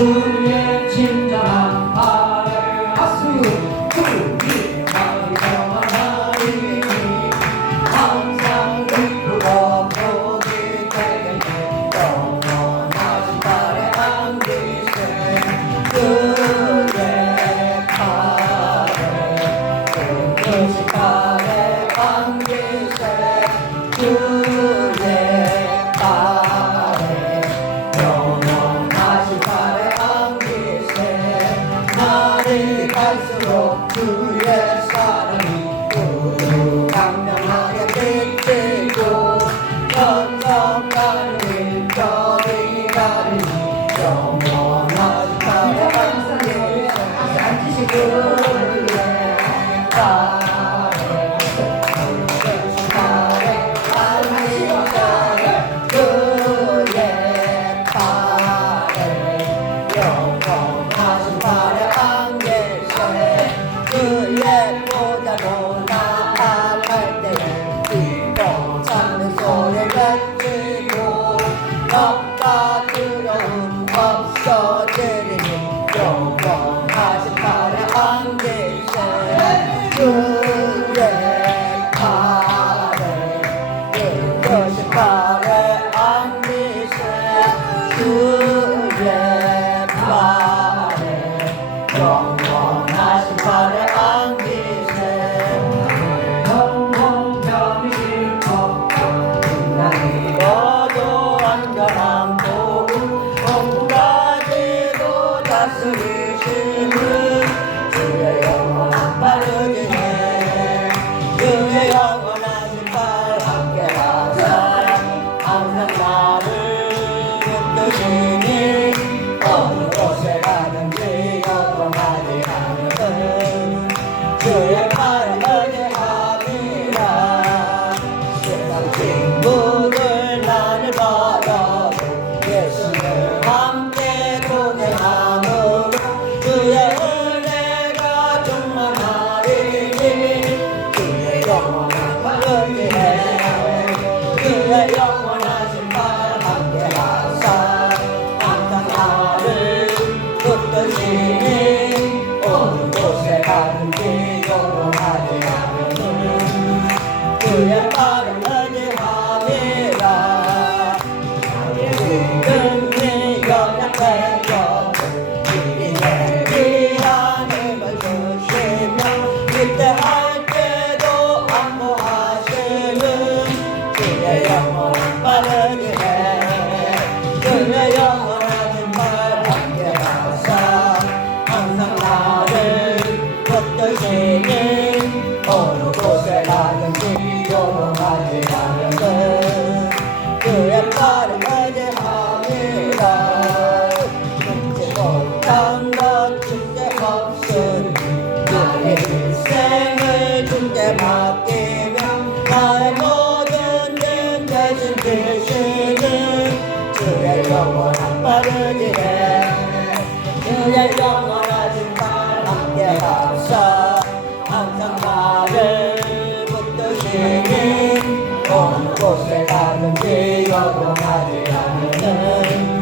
주의 진정한 아래 가수 우리 마음이 평안하리 항상 기쁘고 복이 되게 영원하신 달에 안기세 그의 팔에 그의 팔에 안기세 그 영원하신 팔에 안기세 그의 보자로 나 아갈 때에 기뻐 찾는 소리를 외치고 겁과 두려움 없어지리니 영원하신 팔에 안기세 그 주의 그때 붙드시니 어느 곳에 가든지 조롱하지 않는 그의 팔을 의지함이라 죽지 못한 것 주께 없으니 나의 일생을 주께 맡기며 나의 모든 짐 대신 지시는 주의 영원한 빠르기에 주의 영원하신 발 함께 하사 항상 나를 붙드시는 어느 곳에 가든지 영원하지 않는